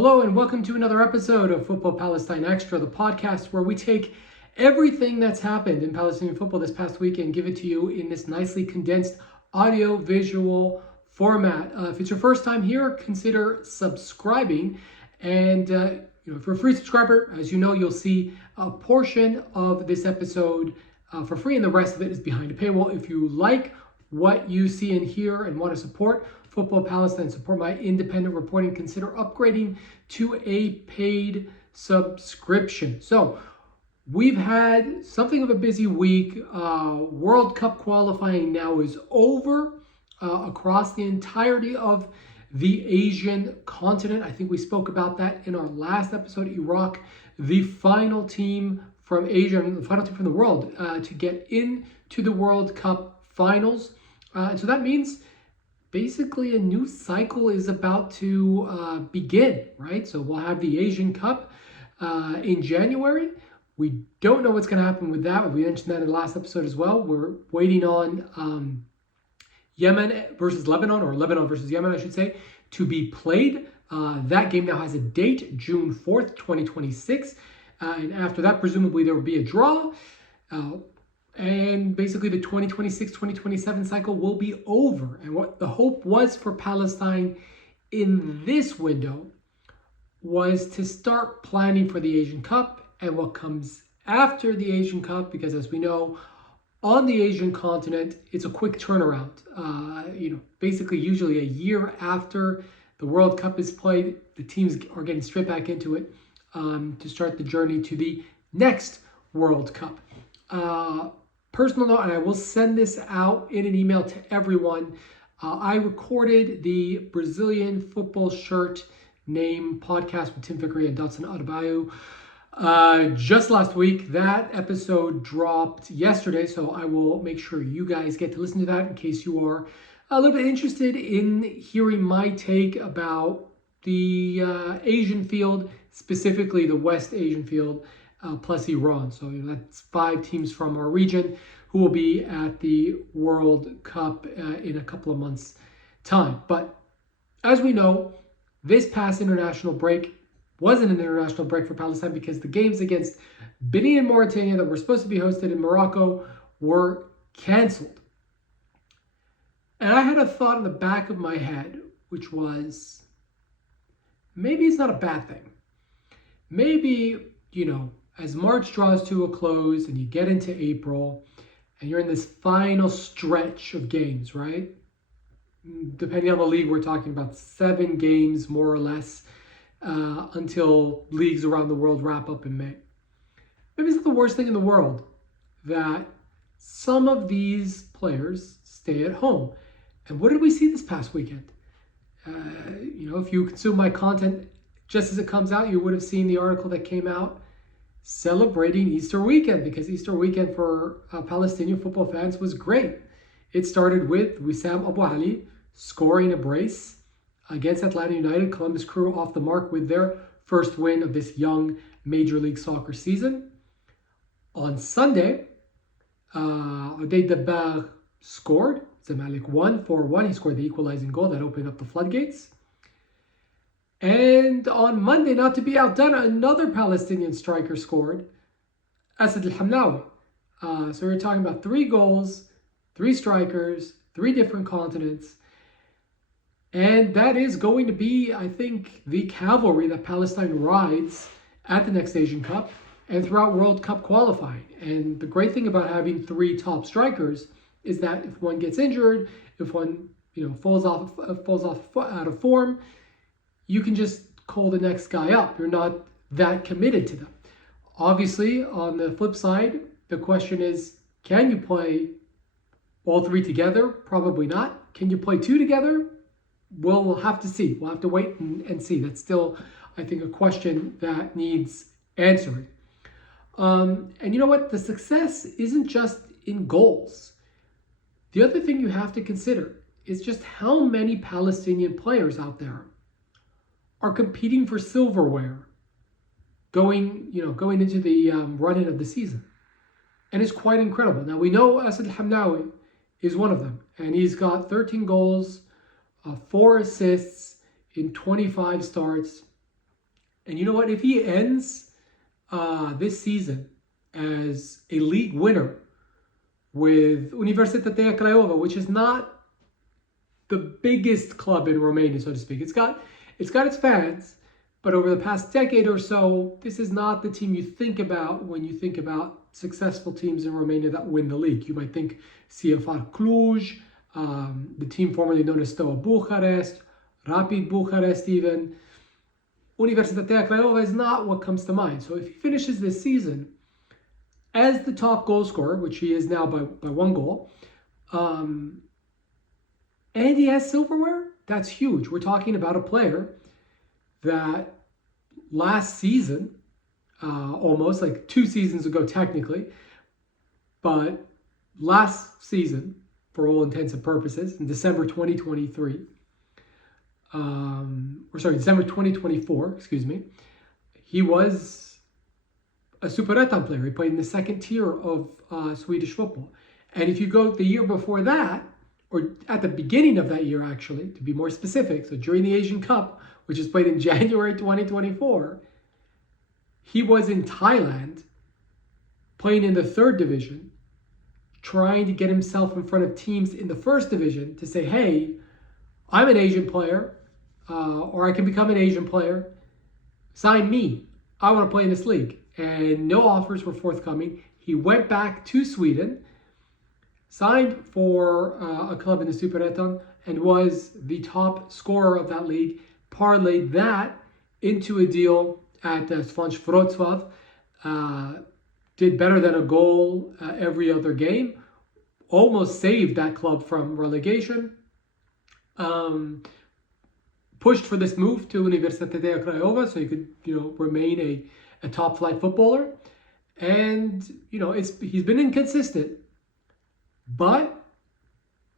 Hello and welcome to another episode of Football Palestine Extra, the podcast where we take everything that's happened in Palestinian football this past week and give it to you in this nicely condensed audio-visual format. If it's your first time here, consider subscribing. And if you're a free subscriber, as you know, you'll see a portion of this episode for free, and the rest of it is behind a paywall. If you like what you see and hear and want to support Football Palestine, support my independent reporting, consider upgrading to a paid subscription. So we've had something of a busy week. World Cup qualifying now is over across the entirety of the Asian continent. I think we spoke about that in our last episode. Iraq, the final team from Asia, the final team from the world to get into the World Cup finals. And so that means basically a new cycle is about to begin, right? So we'll have the Asian Cup in January. We don't know what's going to happen with that. We mentioned that in the last episode as well. We're waiting on Yemen versus Lebanon, or Lebanon versus Yemen, I should say, to be played. That game now has a date, June 4th, 2026. And after that, presumably there will be a draw. And basically the 2026-2027 cycle will be over. And what the hope was for Palestine in this window was to start planning for the Asian Cup and what comes after the Asian Cup, because as we know, on the Asian continent, it's a quick turnaround. Basically usually a year after the World Cup is played, the teams are getting straight back into it to start the journey to the next World Cup. Personal note, and I will send this out in an email to everyone. I recorded the Brazilian football shirt name podcast with Tim Vickery and Dotson Adebayo just last week. That episode dropped yesterday, so I will make sure you guys get to listen to that in case you are a little bit interested in hearing my take about the Asian field, specifically the West Asian field, plus Iran. So that's 5 teams from our region who will be at the World Cup in a couple of months' time. But as we know, this past international break wasn't an international break for Palestine because the games against Benin and Mauritania that were supposed to be hosted in Morocco were canceled. And I had a thought in the back of my head, which was, maybe it's not a bad thing. Maybe, as March draws to a close and you get into April and you're in this final stretch of games, right? Depending on the league, we're talking about 7 games, more or less, until leagues around the world wrap up in May. Maybe it's not the worst thing in the world that some of these players stay at home. And what did we see this past weekend? If you consume my content just as it comes out, you would have seen the article that came out celebrating Easter weekend, because Easter weekend for Palestinian football fans was great. It started with Wissam Abu Ali scoring a brace against Atlanta United. Columbus Crew off the mark with their first win of this young Major League Soccer season. On Sunday, Odeid Dabagh scored. Zamalek won 4-1. He scored the equalizing goal that opened up the floodgates. And on Monday, not to be outdone, another Palestinian striker scored, Asad Al-Hamlawi. So we're talking about 3 goals, 3 strikers, 3 different continents. And that is going to be, I think, the cavalry that Palestine rides at the next Asian Cup and throughout World Cup qualifying. And the great thing about having 3 top strikers is that if one gets injured, if one falls off out of form, you can just call the next guy up. You're not that committed to them. Obviously, on the flip side, the question is, can you play all 3 together? Probably not. Can you play 2 together? We'll have to see. We'll have to wait and see. That's still, I think, a question that needs answering. And you know what? The success isn't just in goals. The other thing you have to consider is just how many Palestinian players out there are competing for silverware going into the run-in of the season. And it's quite incredible. Now, we know Asad Al-Hamlawi is one of them, and he's got 13 goals, 4 assists in 25 starts. And you know what? If he ends this season as a league winner with Universitatea Craiova, which is not the biggest club in Romania, so to speak. It's got its fans, but over the past decade or so, this is not the team you think about when you think about successful teams in Romania that win the league. You might think CFR Cluj, the team formerly known as Steaua Bucharest, Rapid Bucharest even. Universitatea Craiova is not what comes to mind. So if he finishes this season as the top goal scorer, which he is now by one goal, and he has silverware, that's huge. We're talking about a player that last season, almost like 2 seasons ago technically, but last season, for all intents and purposes, in December 2023, December 2024, excuse me, he was a Superettan player. He played in the second tier of Swedish football. And if you go the year before that, or at the beginning of that year, actually, to be more specific, so during the Asian Cup, which is played in January 2024, he was in Thailand playing in the 3rd division, trying to get himself in front of teams in the 1st division to say, hey, I'm an Asian player, or I can become an Asian player. Sign me. I want to play in this league. And no offers were forthcoming. He went back to Sweden, signed for a club in the Superettan, and was the top scorer of that league. Parlayed that into a deal at Svanch Wrocław. Did better than a goal every other game. Almost saved that club from relegation. Pushed for this move to Universitatea Craiova so he could, remain a top flight footballer. And, he's been inconsistent. But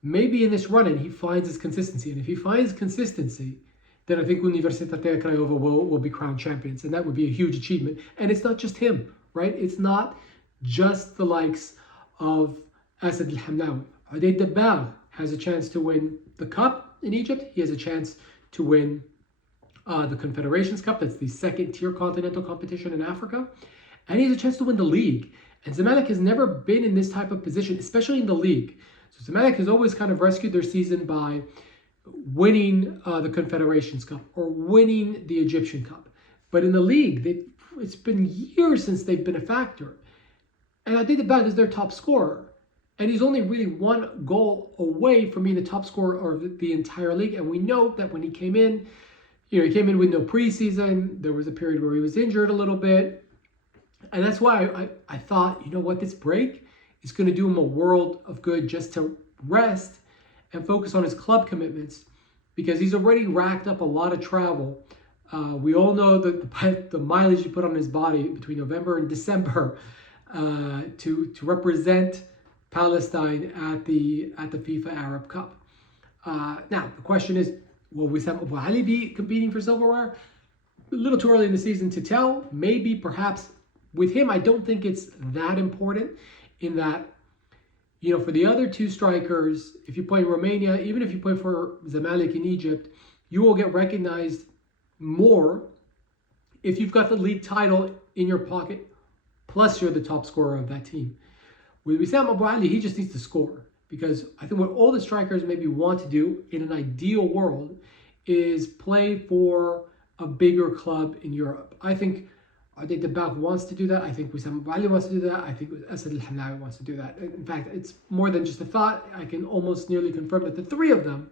maybe in this run-in, he finds his consistency. And if he finds consistency, then I think Universitatea Craiova will be crowned champions. And that would be a huge achievement. And it's not just him, right? It's not just the likes of Asad Al-Hamlawi. Udaid Dabbar has a chance to win the cup in Egypt. He has a chance to win the Confederations Cup. That's the 2nd-tier continental competition in Africa. And he has a chance to win the league. And Zamalek has never been in this type of position, especially in the league. So Zamalek has always kind of rescued their season by winning the Confederations Cup or winning the Egyptian Cup. But in the league, it's been years since they've been a factor. And I think the Bad is their top scorer. And he's only really 1 goal away from being the top scorer of the entire league. And we know that when he came in, he came in with no preseason. There was a period where he was injured a little bit. And that's why I thought, this break is going to do him a world of good just to rest and focus on his club commitments, because he's already racked up a lot of travel. We all know that the mileage he put on his body between November and December to represent Palestine at the FIFA Arab Cup. Now, the question is, will Wissam Abu Ali be competing for silverware? A little too early in the season to tell. Maybe, perhaps. With him, I don't think it's that important in that, for the other 2 strikers, if you play in Romania, even if you play for Zamalek in Egypt, you will get recognized more if you've got the league title in your pocket, plus you're the top scorer of that team. With Wissam Abu Ali, he just needs to score, because I think what all the strikers maybe want to do in an ideal world is play for a bigger club in Europe. I think Udaid Dabbar wants to do that. I think Wissam Abu Ali wants to do that. I think Asad Al-Hamlawi wants to do that. In fact, it's more than just a thought. I can almost nearly confirm that the 3 of them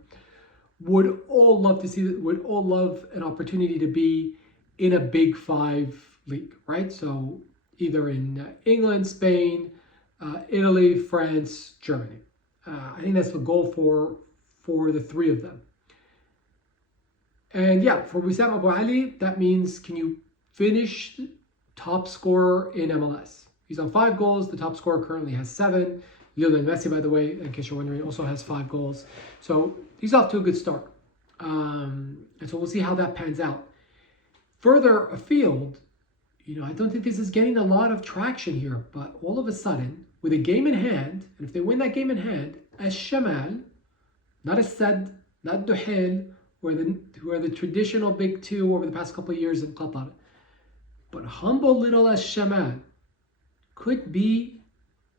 would all love an opportunity to be in a Big 5 league, right? So either in England, Spain, Italy, France, Germany. I think that's the goal for the 3 of them. And yeah, for Wissam Abu Ali, that means, can you finish top scorer in MLS? He's on 5 goals. The top scorer currently has 7. Lionel Messi, by the way, in case you're wondering, also has 5 goals. So he's off to a good start. And so we'll see how that pans out. Further afield, I don't think this is getting a lot of traction here, but all of a sudden, with a game in hand, and if they win that game in hand, as Shamal, not Assad, not Duhail, who are the traditional big 2 over the past couple of years in Qatar, But humble little as Shaman could be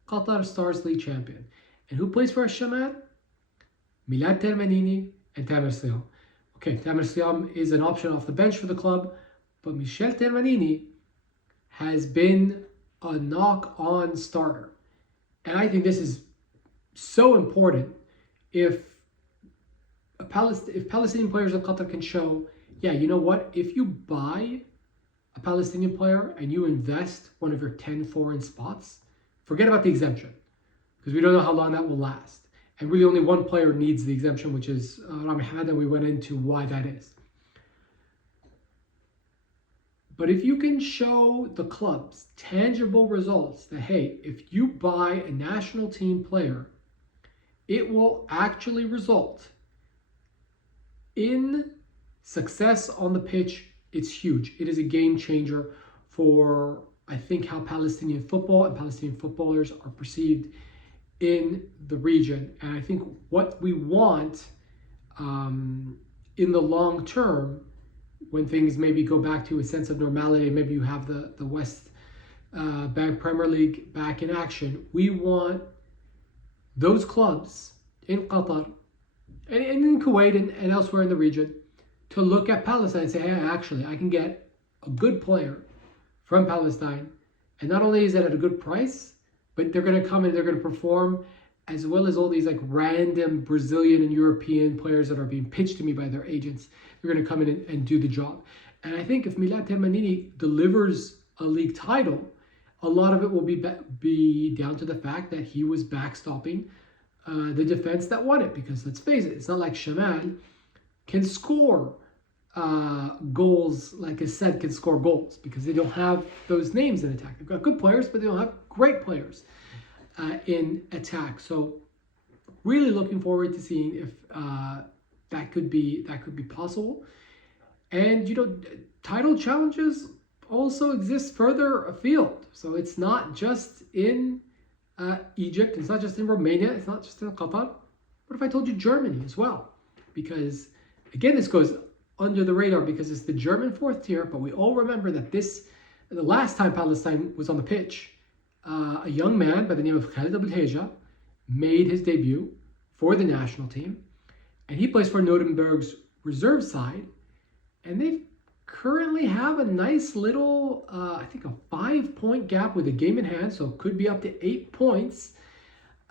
Qatar Stars League champion. And who plays for Shaman? Milad Termanini and Tamer Siyam. Okay, Tamer Siyam is an option off the bench for the club, but Michel Termanini has been a knock-on starter. And I think this is so important if Palestinian players in Qatar can show, yeah, you know what? If you buy a Palestinian player and you invest one of your 10 foreign spots, forget about the exemption, because we don't know how long that will last. And really only one player needs the exemption, which is Rami Hamad, and we went into why that is. But if you can show the clubs tangible results that, hey, if you buy a national team player, it will actually result in success on the pitch, it's huge. It is a game changer for, I think, how Palestinian football and Palestinian footballers are perceived in the region. And I think what we want in the long term, when things maybe go back to a sense of normality, maybe you have the West Bank Premier League back in action, we want those clubs in Qatar and in Kuwait and elsewhere in the region to look at Palestine and say, hey, actually, I can get a good player from Palestine. And not only is it at a good price, but they're going to come and they're going to perform, as well as all these like random Brazilian and European players that are being pitched to me by their agents. They're going to come in and do the job. And I think if Milad Termanini delivers a league title, a lot of it will be down to the fact that he was backstopping the defense that won it. Because let's face it, it's not like Shamal can score goals like Assad can score goals, because they don't have those names in attack. They've got good players, but they don't have great players in attack. So really looking forward to seeing if that could be possible. And you know, title challenges also exist further afield. So it's not just in Egypt, it's not just in Romania, it's not just in Qatar. What if I told you Germany as well? Because again, this goes under the radar because it's the German fourth tier, but we all remember that the last time Palestine was on the pitch, a young man by the name of Khalid Abdelheja made his debut for the national team, and he plays for Nuremberg's reserve side, and they currently have a nice little, I think a 5-point gap with a game in hand, so it could be up to 8 points,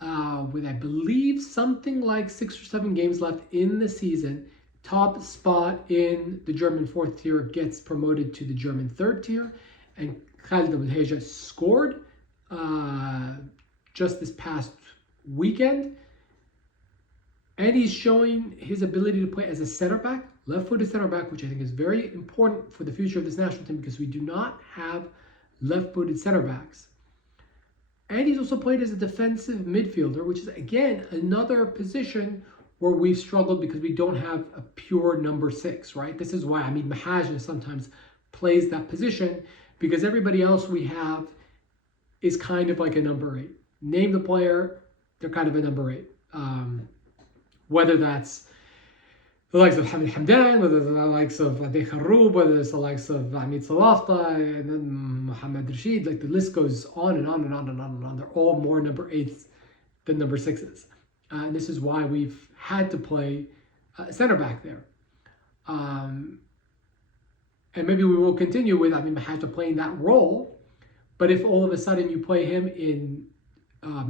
with I believe something like 6 or 7 games left in the season. Top spot in the German fourth tier gets promoted to the German third tier, and Khalid Abdelheja scored just this past weekend, and he's showing his ability to play as a center back, left-footed center back, which I think is very important for the future of this national team because we do not have left-footed center backs. And he's also played as a defensive midfielder, which is again another position where we've struggled because we don't have a pure number 6, right? This is why Mahajan sometimes plays that position, because everybody else we have is kind of like a number 8. Name the player, they're kind of a number 8. Whether that's the likes of Hamid Hamdan, whether it's the likes of Adey Kharoub, whether it's the likes of Hamid Salafta, and then Mohamed Rashid, like the list goes on and on and on and on and on. They're all more number 8s than number 6s. And this is why we've had to play center back there. And maybe we will continue with Mahajda playing that role. But if all of a sudden you play him in